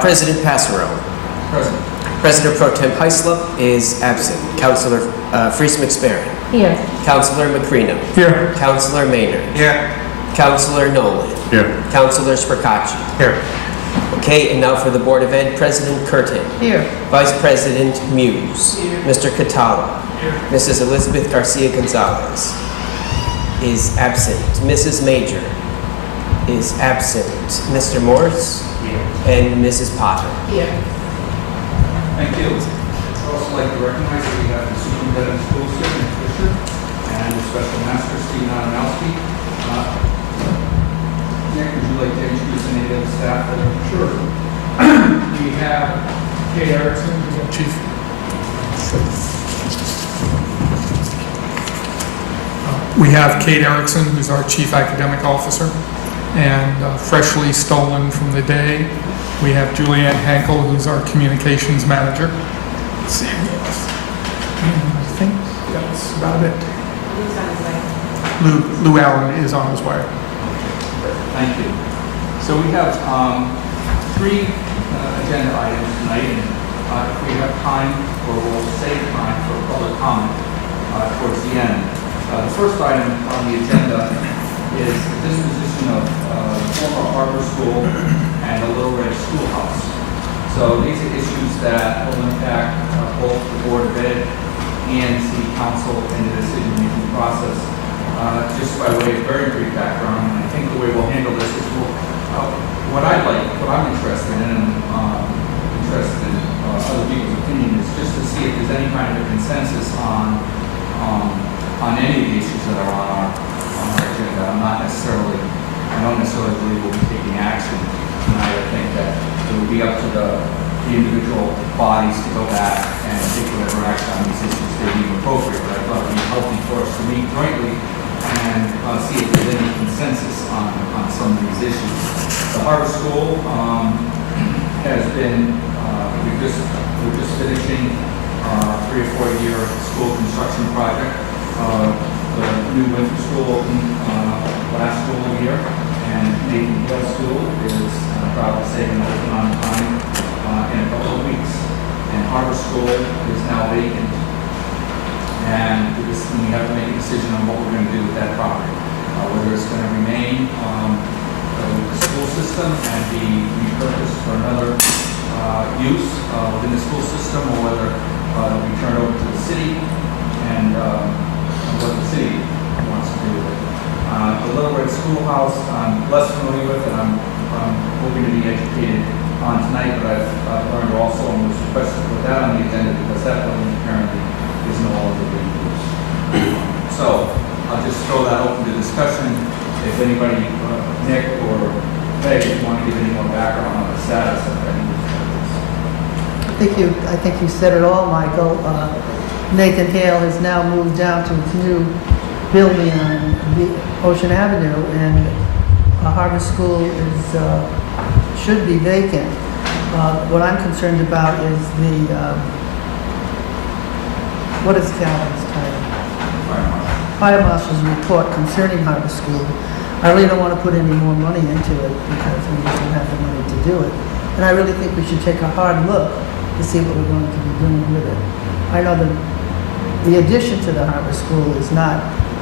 President Passero. Present. President Pro Tem Heislop is absent. Councilor Friesen McSparron. Here. Councilor Macrino. Here. Councilor Maynard. Here. Councilor Nolan. Here. Councilor Spercacci. Here. Okay, and now for the Board of Ed, President Curtin. Here. Vice President Muse. Here. Mr. Catala. Here. Mrs. Elizabeth Garcia Gonzalez is absent. Mrs. Major is absent. Mr. Morse and Mrs. Potter. Here. Thank you. I'd also like to recognize that we have the superintendent of schools here, Nick Fisher, and the special master, Steve Adamowski. Nick, would you like to introduce any of the staff that are? Sure. We have Kate Erickson, who's our chief. We have Kate Erickson, who's our chief academic officer, and freshly stolen from the day, we have Julianne Hankel, who's our communications manager. Let's see, and I think that's about it. Lou Allen is on his way. Thank you. So we have three agenda items tonight, and if we have time, or we'll save time for public comment towards the end. The first item on the agenda is the disposition of former Harbor School and the Little Red Schoolhouse. So these are issues that will impact both the Board of Ed and City Council in the decision-making process. Just by way of very brief background, and I think the way we'll handle this is what I'm interested in, and interested in other people's opinion, is just to see if there's any kind of consensus on any of the issues that are on our agenda. I don't necessarily believe we'll be taking action tonight. I think that it would be up to the individual bodies to go back and take whatever action on these issues they deem appropriate. But I thought it would be healthy for us to meet jointly and see if there's any consensus on some of these issues. The Harbor School has been, we're just finishing a 3 or 4 year school construction project. The new winter school opened last school year, and Nathan Hill School is proud to say going to open on time in a couple of weeks. And Harbor School is now vacant, and we have to make a decision on what we're going to do with that property. Whether it's going to remain with the school system and be repurposed for another use within the school system, or whether it'll be turned over to the city and what the city wants to do with it. The Little Red Schoolhouse, I'm less familiar with, and I'm hoping to be educated on tonight, but I've learned also and was requested to put that on the agenda because that building apparently is no longer being used. So I'll just throw that open to discussion. If anybody, Nick or Peg, if you want to give any more background on the status of any of these. I think you said it all, Michael. Nathan Hale has now moved down to his new building on Ocean Avenue, and Harbor School should be vacant. What I'm concerned about is what is Calvin's title? Fire Marshal's report concerning Harbor School. I really don't want to put any more money into it because we just don't have the money to do it. And I really think we should take a hard look to see what we're going to be doing with it. I know that the addition to the Harbor School is not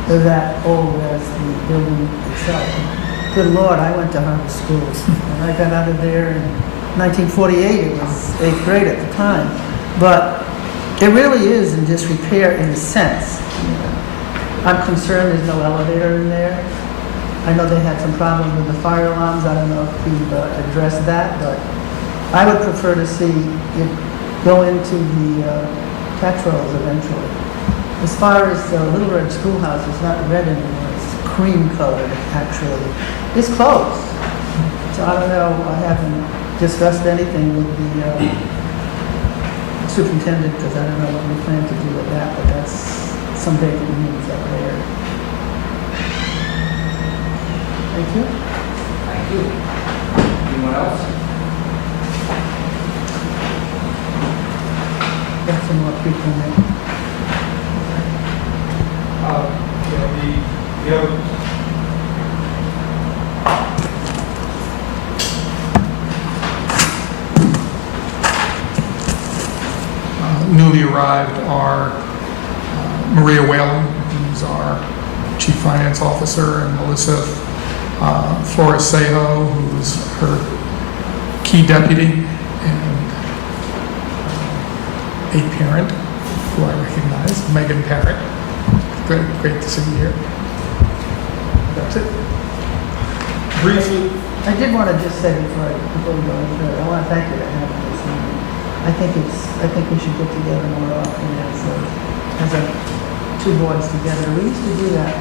that old as the building itself. Good Lord, I went to Harbor School. When I got out of there in 1948, it was 8th grade at the time. But it really is in disrepair in a sense. I'm concerned there's no elevator in there. I know they had some problems with the fire alarms. I don't know if we've addressed that, but I would prefer to see it go into the tax rolls eventually. As far as the Little Red Schoolhouse, it's not red anymore, it's cream colored, actually. It's closed. So I don't know, I haven't discussed anything with the superintendent, because I don't know what we plan to do with that, but that's some vacant rooms up there. Thank you. Thank you. Anyone else? Got some more people in there. The other newly arrived are Maria Whalen, who's our Chief Finance Officer, and Melissa Flores Sejo, who's her key deputy, and a parent who I recognize, Megan Parrott. Great to see you here. That's it. Briefly, I did want to just say before we go into it, I want to thank you for having this meeting. I think we should get together more often as two boards together. We used to do that.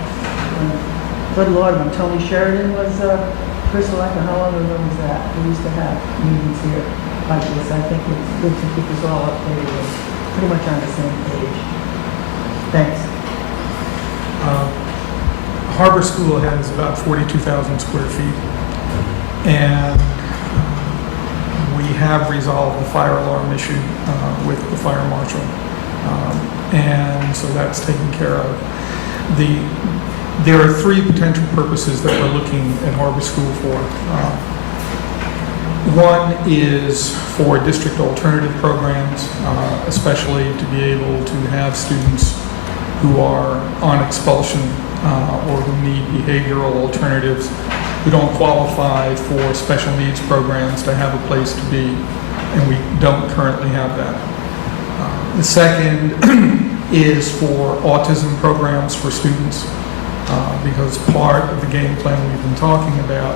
Good Lord, when Tony Sheridan was first elected, how long ago was that? We used to have meetings here like this. I think it's good to keep us all updated and pretty much on the same page. Thanks. Harbor School has about 42,000 square feet, and we have resolved the fire alarm issue with the fire marshal, and so that's taken care of. There are three potential purposes that we're looking at Harbor School for. One is for district alternative programs, especially to be able to have students who are on expulsion or who need behavioral alternatives, who don't qualify for special needs programs, to have a place to be, and we don't currently have that. The second is for autism programs for students, because part of the game plan we've been talking about,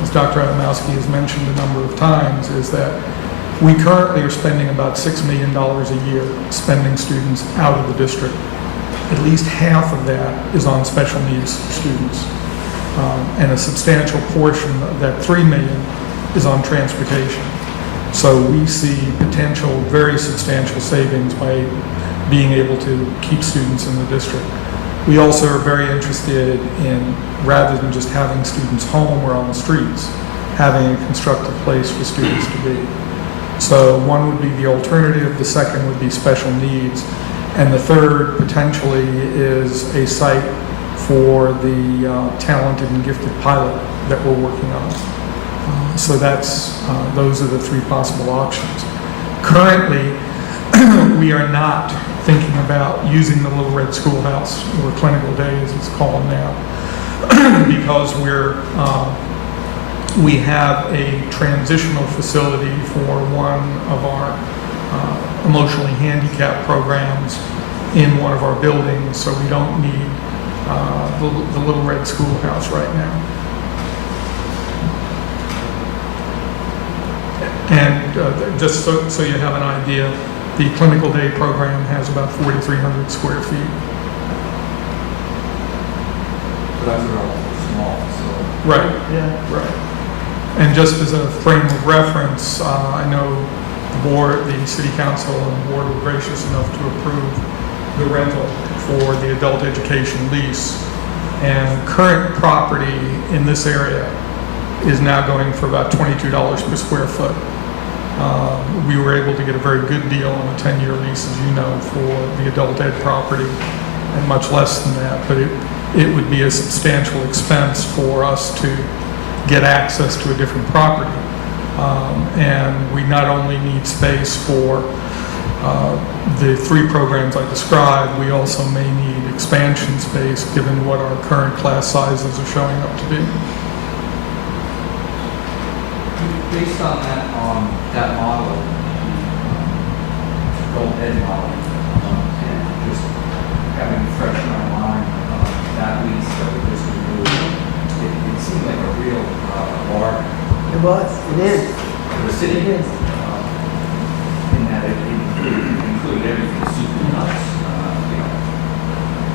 as Dr. Adamowski has mentioned a number of times, is that we currently are spending about $6 million a year spending students out of the district. At least half of that is on special needs students. And a substantial portion of that $3 million is on transportation. So we see potential very substantial savings by being able to keep students in the district. We also are very interested in, rather than just having students home or on the streets, having a constructive place for students to be. So one would be the alternative, the second would be special needs, and the third potentially is a site for the talented and gifted pilot that we're working on. So those are the three possible options. Currently, we are not thinking about using the Little Red Schoolhouse, or Clinical Day as it's called now, because we have a transitional facility for one of our emotionally handicapped programs in one of our buildings, so we don't need the Little Red Schoolhouse right now. And just so you have an idea, the Clinical Day program has about 4,300 square feet. So that's relatively small, so. Right. Yeah. Right. And just as a frame of reference, I know the board, the city council and the board were gracious enough to approve the rental for the adult education lease. And current property in this area is now going for about $22 per square foot. We were able to get a very good deal on a 10-year lease, as you know, for the adult ed property, and much less than that, but it would be a substantial expense for us to get access to a different property. And we not only need space for the three programs I described, we also may need expansion space given what our current class sizes are showing up to be. Based on that model, adult ed model, and just having fresh in our mind that lease that we just removed, it seemed like a real large. It was. It is. For the city. It is. In that it included everything, soup and nuts,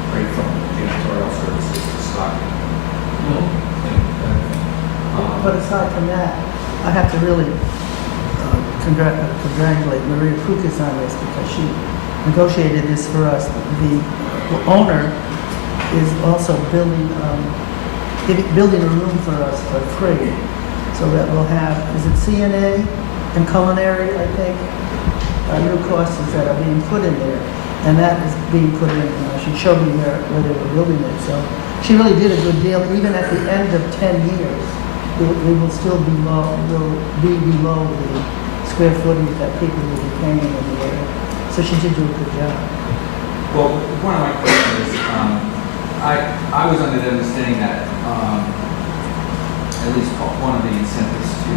right from janitorial services to stock aside from that, I have to really congratulate Maria Kukas on this because she negotiated this for us. The owner is also building a room for us for free, so that we'll have, is it CNA and culinary, I think, new courses that are being put in there, and that is being put in. She showed me where they were building it, so she really did a good deal. Even at the end of 10 years, we will still be below the square footage that people will be paying in the area. So she did do a good job. Well, one of my questions is, I was under the understanding that at least one of the incentives to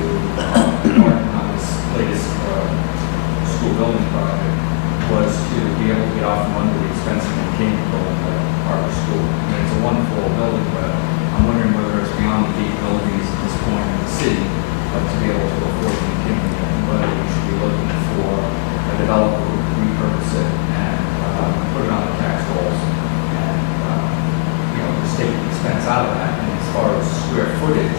work on this latest school building project was to be able to get off from under the expensive mechanical building at Harbor School. I mean, it's a wonderful building, but I'm wondering whether it's beyond the capabilities at this point in the city, but to be able to afford the mechanical, and whether we should be looking for a developer who can repurpose it and put it on the tax rolls and just take the expense out of that. And as far as square footage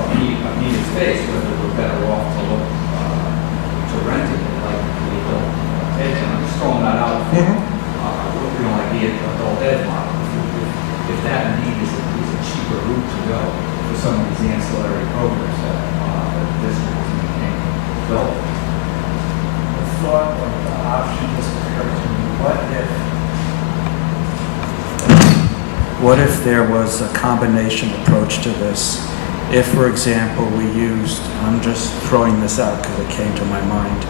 of needed space, whether we're better off to look to rent it like we built Edge. And I'm just throwing that out for like the adult ed model. If that indeed is a cheaper route to go for some of these ancillary programs that the district is making built. The thought or the option just occurred to me, what if there was a combination approach to this? If, for example, we used, I'm just throwing this out because it came to my mind,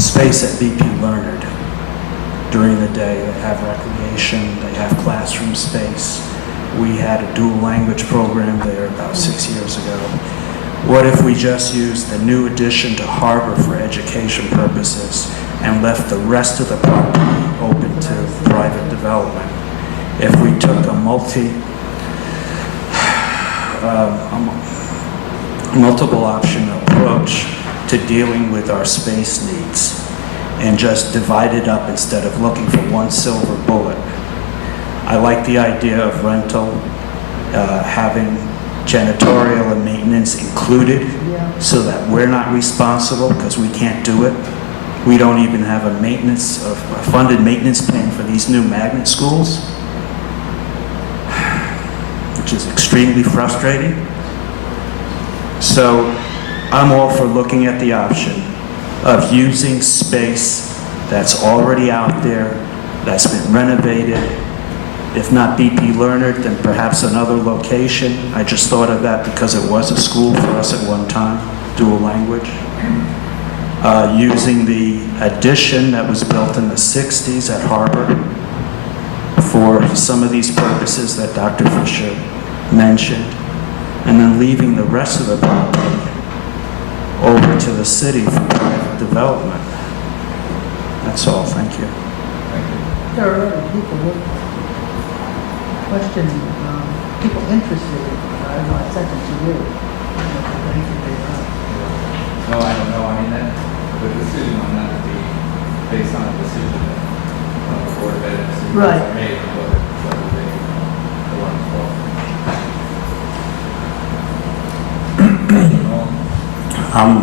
space at BP Learned. During the day, they have recreation, they have classroom space. We had a dual language program there about 6 years ago. What if we just used the new addition to Harbor for education purposes and left the rest of the property open to private development? If we took a multiple option approach to dealing with our space needs and just divide it up instead of looking for one silver bullet. I like the idea of rental, having janitorial and maintenance included so that we're not responsible because we can't do it. We don't even have a funded maintenance plan for these new magnet schools, which is extremely frustrating. So I'm all for looking at the option of using space that's already out there, that's been renovated. If not BP Learned, then perhaps another location. I just thought of that because it was a school for us at one time, dual language. Using the addition that was built in the 60s at Harbor for some of these purposes that Dr. Fisher mentioned, and then leaving the rest of the property over to the city for private development. That's all, thank you. There are other people questioning, people interested in, I sent it to you. No, I don't know. I mean, the decision on that would be based on a decision that the Board of Ed Right. made on whether they want to go. I'm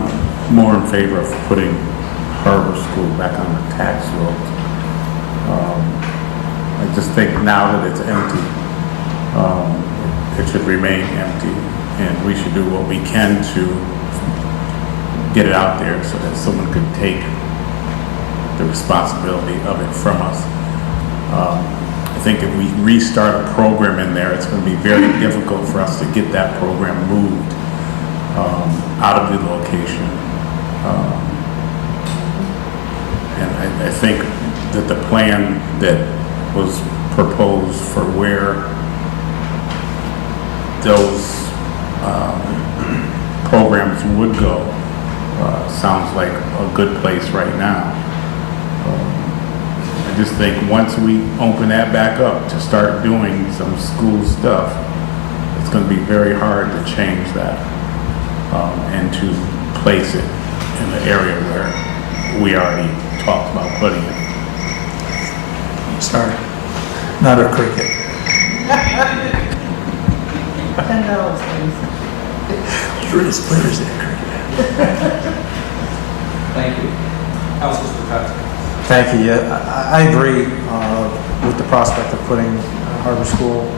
more in favor of putting Harbor School back on the tax roll. I just think now that it's empty, it should remain empty, and we should do what we can to get it out there so that someone could take the responsibility of it from us. I think if we restart a program in there, it's going to be very difficult for us to get that program moved out of the location. And I think that the plan that was proposed for where those programs would go sounds like a good place right now. I just think once we open that back up to start doing some school stuff, it's going to be very hard to change that and to place it in the area where we already talked about putting it. Sorry, not a cricket. $10, please. Thank you. Councilor Stokowski. Thank you. Yeah, I agree with the prospect of putting Harbor School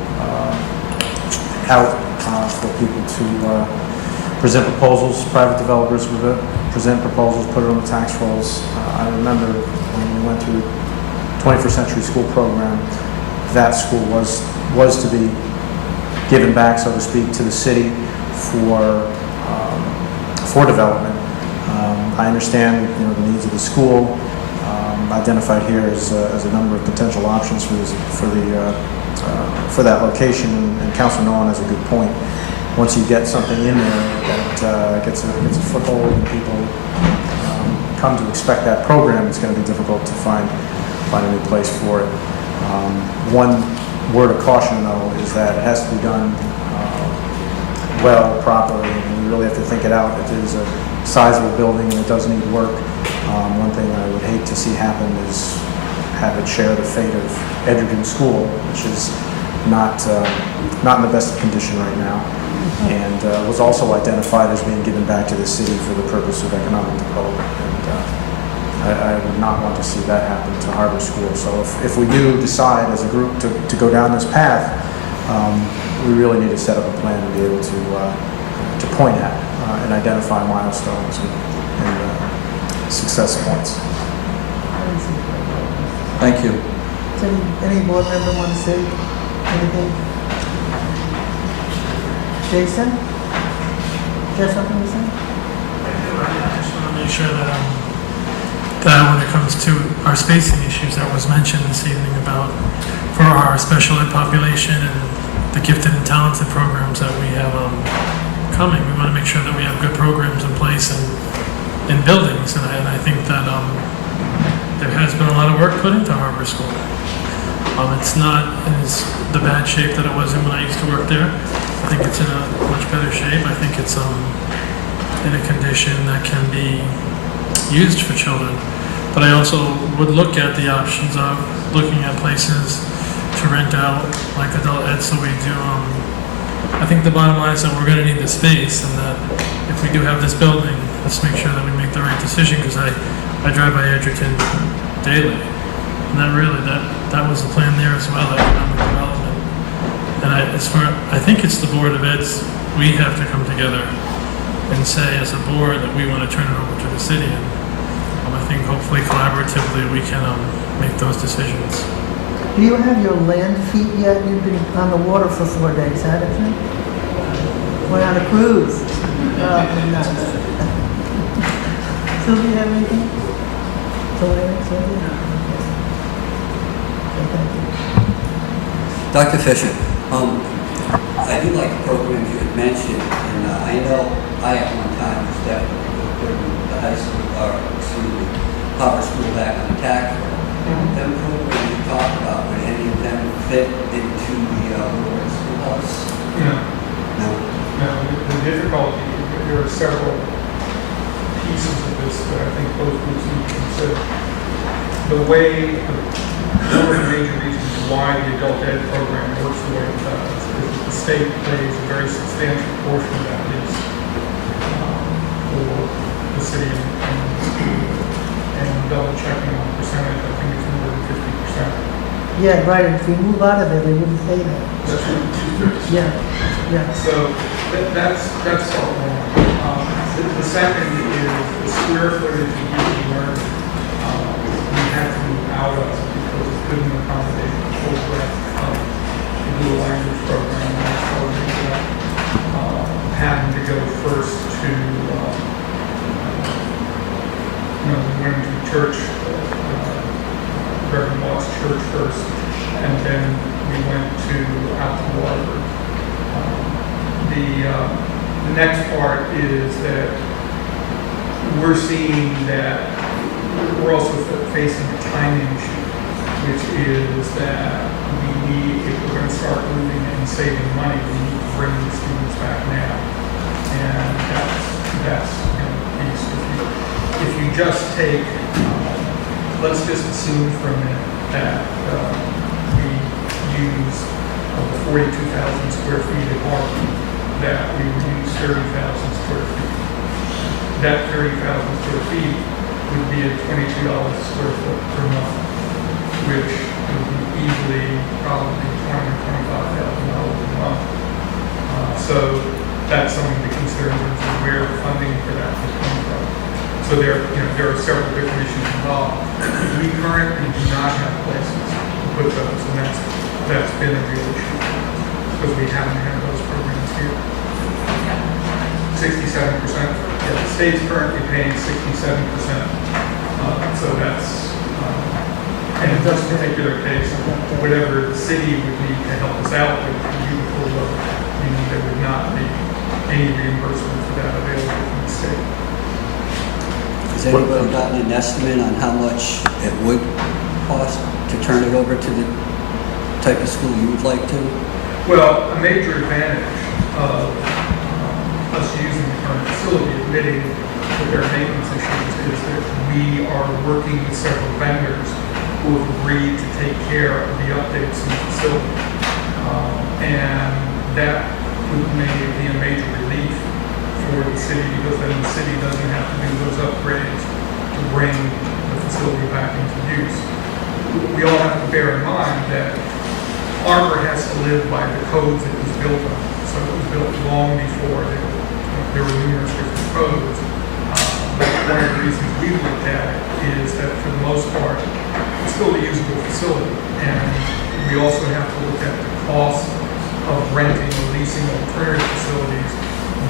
out for people to present proposals. Private developers would present proposals, put it on the tax rolls. I remember when we went through the 21st Century School program, that school was to be given back, so to speak, to the city for development. I understand, the needs of the school. Identified here as a number of potential options for that location, and Councilor Nolan has a good point. Once you get something in there that gets a foothold and people come to expect that program, it's going to be difficult to find a new place for it. One word of caution, though, is that it has to be done well, properly, and you really have to think it out. It is a sizable building and it does need work. One thing I would hate to see happen is have it share the fate of Edgerton School, which is not in the best of condition right now, and was also identified as being given back to the city for the purpose of economic development. And I would not want to see that happen to Harbor School. So if we do decide as a group to go down this path, we really need to set up a plan to be able to point at and identify milestones and success points. Thank you. Does any board member want to say anything? Jason? Do you have something to say? I just want to make sure that when it comes to our spacing issues that was mentioned this evening about for our special ed population and the gifted and talented programs that we have coming, we want to make sure that we have good programs in place and in buildings, and I think that there has been a lot of work put into Harbor School. It's not in the bad shape that it was in when I used to work there. I think it's in a much better shape. I think it's in a condition that can be used for children. But I also would look at the options of looking at places to rent out like adult ed, so we do. I think the bottom line is that we're going to need the space, and that if we do have this building, let's make sure that we make the right decision, because I drive by Edgerton daily, and that was the plan there as well, economic development. And I think it's the Board of Ed's, we have to come together and say as a board that we want to turn it over to the city, and I think hopefully collaboratively we can make those decisions. Do you have your land feet yet? You've been on the water for 4 days, haven't you? Went on a cruise. Oh, nice. Sylvia, have anything? Sylvia? Okay, thank you. Dr. Fisher, I do like the programs you had mentioned, and I know I at one time was definitely putting the high school, Harbor School back on the tax roll. Them programs you talked about, would any of them fit into the rural schoolhouse? No. The difficulty, there are several pieces of this that I think both groups need to consider. One of the major reasons why the adult ed program works the way it does is that the state pays a very substantial portion of that is for the city and double checking on the percentage, I think it's more than 50%. Yeah, right, and if we move out of it, they wouldn't pay that. That's what Yeah. So that's part one. The second is the square footage of each learner we had to move out of because it couldn't accommodate the full breadth of the dual language program. And so we ended up having to go first to we went to church, Reverend Watt's church first, and then we went out to Waterford. The next part is that we're seeing that we're also facing a timing issue, which is that we need, if we're going to start moving and saving money, we need to bring the students back now. And that's the piece. If you just take, let's just assume for a minute that we use the 42,000 square feet at Harvard, that we would use 30,000 square feet. That 30,000 square feet would be at $22 a square foot per month, which would be easily probably $20,000 or $25,000 a month. So that's something to consider in terms of where the funding for that would come from. So there are several different issues involved. We currently do not have places to put those, and that's been a real issue because we haven't had those programs here. 67%. Yeah, the state's currently paying 67%. So that's, and in this particular case, whatever the city would need to help us out with, meaning there would not be any reimbursement for that available from the state. Has anybody gotten an estimate on how much it would cost to turn it over to the type of school you would like to? Well, a major advantage of us using the current facility, admitting that there are maintenance issues, is that we are working with several vendors who have agreed to take care of the updates in the facility. And that would maybe be a major relief for the city, because then the city doesn't have to do those upgrades to bring the facility back into use. We all have to bear in mind that Harbor has to live by the codes it was built on. So it was built long before there were numerous different codes. But one of the reasons we looked at it is that for the most part, it's still a usable facility. And we also have to look at the cost of renting or leasing alternative facilities,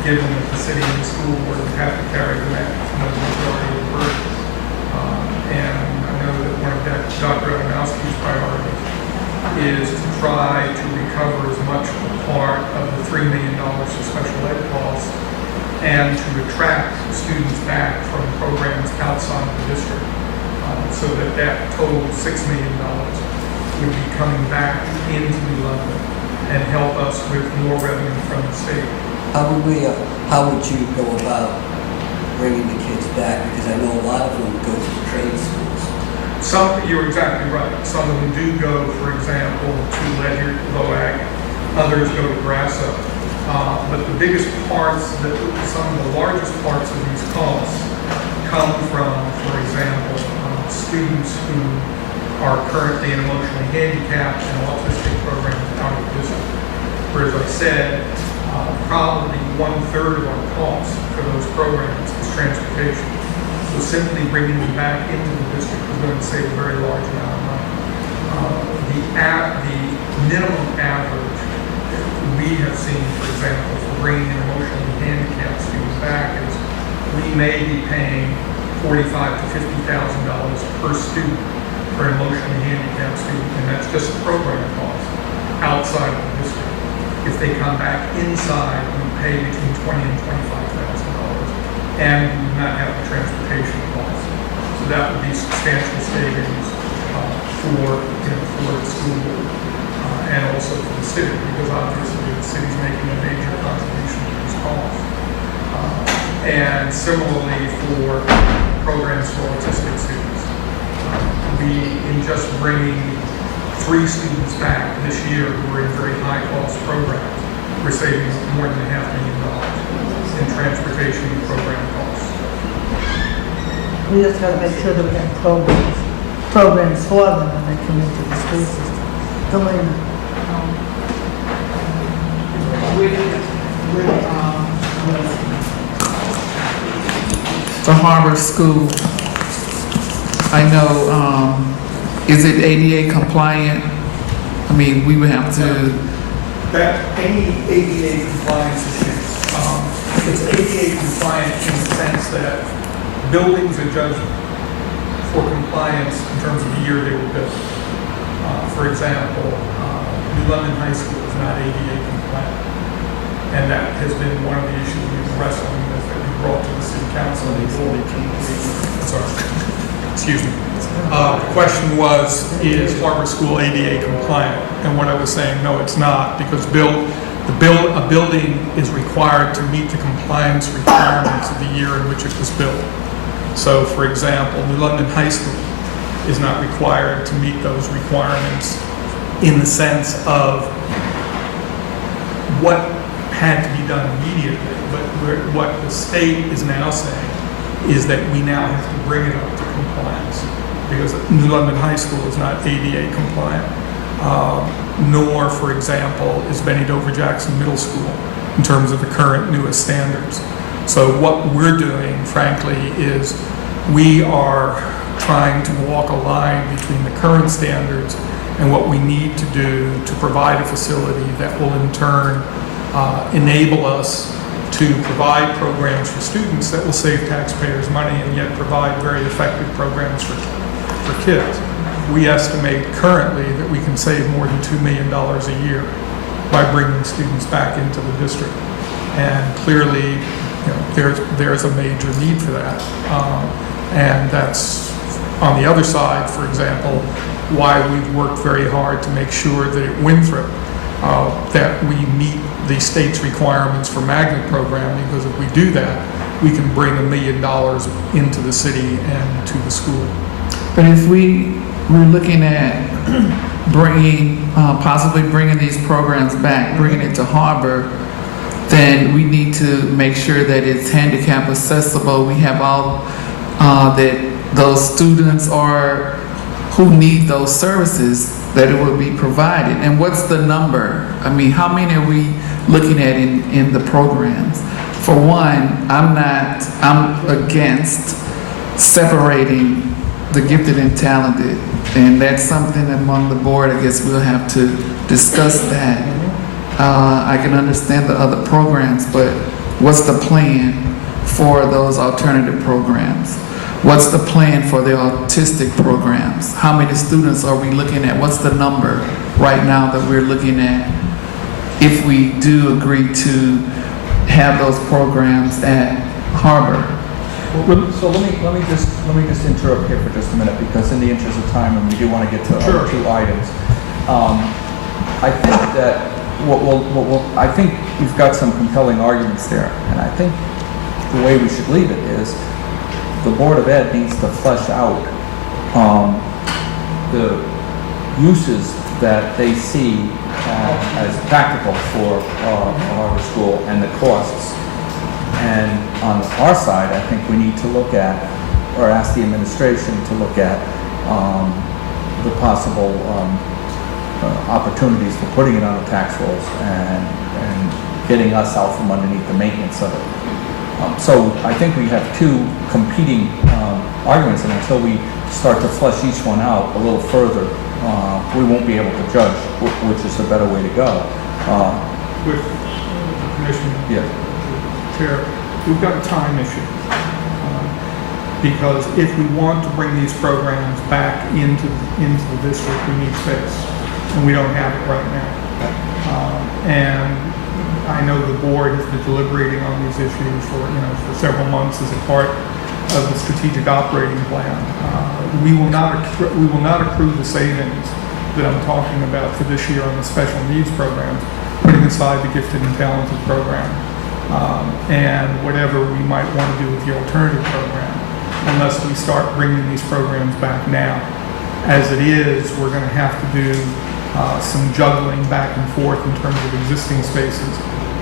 given that the city and the school board would have to carry the majority of the burden. And I know that one of Dr. Adamowski's priorities is to try to recover as much part of the $3 million of special ed costs and to attract students back from programs outside of the district, so that total $6 million would be coming back into New London and help us with more revenue from the state. How would you go about bringing the kids back? Because I know a lot of them go to the trade schools. You're exactly right. Some of them do go, for example, to Ledyard, Loag. Others go to Grasso. But the biggest parts, some of the largest parts of these costs come from, for example, students who are currently in emotionally handicapped and autistic programs out of the district. Where, as I said, probably 1/3 of our costs for those programs is transportation. So simply bringing them back into the district is going to save a very large amount of money. The minimum average we have seen, for example, for bringing in emotionally handicapped students back is we may be paying $45,000 to $50,000 per student for an emotionally handicapped student, and that's just a program cost outside of the district. If they come back inside, we pay between $20,000 and $25,000, and we do not have the transportation costs. So that would be substantial savings for the school board and also for the city, because obviously the city's making a major contribution to these costs. And similarly for programs for autistic students. In just bringing 3 students back this year who are in very high-cost programs, we're saving more than $500,000 in transportation and program costs. We just gotta make sure that we have programs for them when they come into the school system. Delana. The Harbor School, I know, is it ADA compliant? I mean, we would have to. That any ADA compliance issues, it's ADA compliant in the sense that buildings are judged for compliance in terms of the year they were built. For example, New London High School is not ADA compliant. And that has been one of the issues we've been wrestling with that we brought to the city council. Excuse me. The question was, is Harbor School ADA compliant? And what I was saying, no, it's not, because a building is required to meet the compliance requirements of the year in which it was built. So, for example, New London High School is not required to meet those requirements in the sense of what had to be done immediately, but what the state is now saying is that we now have to bring it up to compliance, because New London High School is not ADA compliant, nor, for example, is Benny Dover Jackson Middle School in terms of the current newest standards. So what we're doing, frankly, is we are trying to walk a line between the current standards and what we need to do to provide a facility that will in turn enable us to provide programs for students that will save taxpayers money and yet provide very effective programs for kids. We estimate currently that we can save more than $2 million a year by bringing students back into the district. And clearly, there's a major need for that. And that's, on the other side, for example, why we've worked very hard to make sure that at Winthrop, that we meet the state's requirements for magnet programming, because if we do that, we can bring $1 million into the city and to the school. But if we're looking at possibly bringing these programs back, bringing it to Harbor, then we need to make sure that it's handicap accessible. We have all that those students who need those services, that it will be provided. And what's the number? I mean, how many are we looking at in the programs? For one, I'm against separating the gifted and talented. And that's something among the board, I guess we'll have to discuss that. I can understand the other programs, but what's the plan for those alternative programs? What's the plan for the autistic programs? How many students are we looking at? What's the number right now that we're looking at if we do agree to have those programs at Harbor? So let me just interrupt here for just a minute, because in the interest of time, and we do want to get to other two items. I think that I think you've got some compelling arguments there, and I think the way we should leave it is the Board of Ed needs to flesh out the uses that they see as practical for our school and the costs. And on our side, I think we need to look at, or ask the administration to look at, the possible opportunities for putting it on the tax rolls and getting us out from underneath the maintenance of it. So I think we have two competing arguments, and until we start to flesh each one out a little further, we won't be able to judge which is the better way to go. With permission, Chair, we've got a time issue. Because if we want to bring these programs back into the district, we need space, and we don't have it right now. And I know the board has been deliberating on these issues for several months as a part of the strategic operating plan. We will not accrue the savings that I'm talking about for this year on the special needs programs, putting aside the gifted and talented program, and whatever we might want to do with the alternative program, unless we start bringing these programs back now. As it is, we're going to have to do some juggling back and forth in terms of existing spaces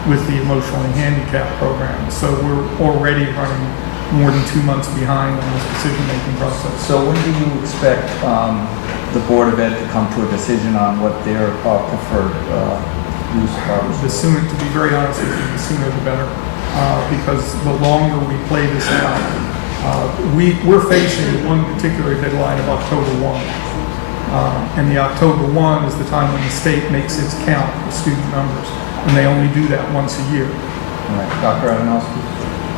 with the emotionally handicapped program. So we're already running more than 2 months behind on this decision-making process. So when do you expect the Board of Ed to come to a decision on what their preferred use of Harbor School? The sooner, to be very honest with you, the sooner the better. Because the longer we play this out, we're facing one particular deadline of October 1. And the October 1 is the time when the state makes its count of student numbers. And they only do that once a year. All right, Dr. Adamowski.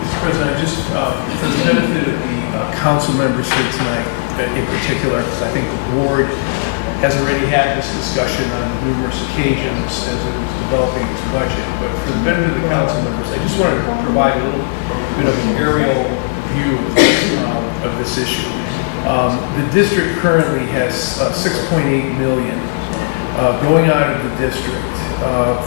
Mr. President, just for the benefit of the council members here tonight in particular, because I think the board has already had this discussion on numerous occasions as it was developing its budget. But for the benefit of the council members, I just wanted to provide a little bit of an aerial view of this issue. The district currently has $6.8 million going out of the district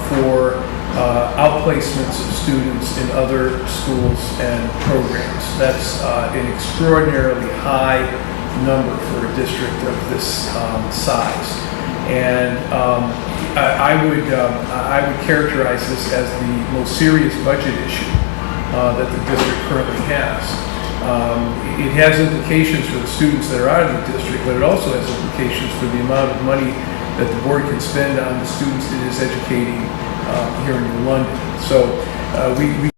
for outplacements of students in other schools and programs. That's an extraordinarily high number for a district of this size. And I would characterize this as the most serious budget issue that the district currently has. It has implications for the students that are out of the district, but it also has implications for the amount of money that the board can spend on the students it is educating here in New London. So we